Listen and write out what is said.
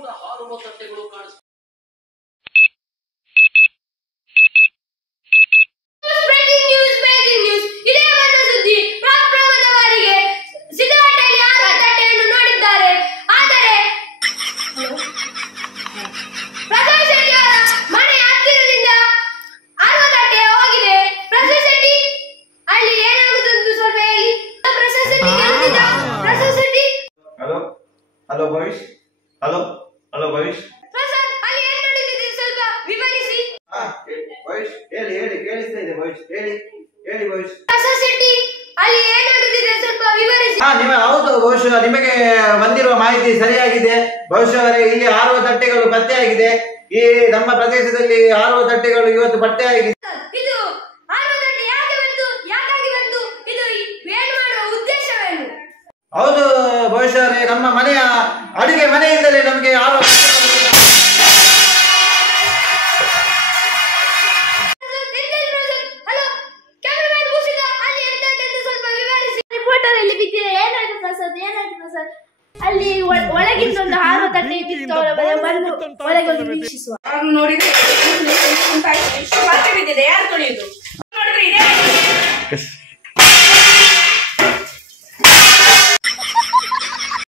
ಕೂಡ ಹಾರುವ ತಟ್ಟೆಗಳು ಕಾಣಿಸ್ತವೆ. Hello Bhavish, hello hello Bhavish, Bhavish ಹೇಳಿ ಹೇಳಿ ಕೇಳಿಸ್ತಾ ಇದೆ ಭವಿಷ್, ಹೇಳಿ ಹೇಳಿ ಭವಿಷ್. ಹೌದು ಬಹುಶಃ ನಿಮಗೆ ಬಂದಿರುವ ಮಾಹಿತಿ ಸರಿಯಾಗಿದೆ ಬಹುಶಃ. ಇಲ್ಲಿ ಹಾರುವ ತಟ್ಟೆಗಳು ಪತ್ತೆಯಾಗಿದೆ. ಈ ನಮ್ಮ ಪ್ರದೇಶದಲ್ಲಿ ಹಾರುವ ತಟ್ಟೆಗಳು ಇವತ್ತು ಪತ್ತೆಯಾಗಿದೆ. ಹೌದು ಬಹುಶಃ ನಮ್ಮ ಮನೆಯ ಅಡುಗೆ ಮನೆಯಿಂದಲೇ ನಮಗೆ ಹಾರುವ ಅಲ್ಲಿ ಒಳಗಿಂದ ಒಂದು ಹಾರುವ ತಟ್ಟೆ ಇತ್ತು, ಬಂದು ಒಳಗೆ ವೀಕ್ಷಿಸುವ ನೋಡಿದ್ರೆ ಎಷ್ಟು ಪಾತ್ರೆ ಬಿದ್ದಿದೆ, ಯಾರು ತೊಳೆಯುದು ನೋಡಿದ್ರೆ ಇದೆ.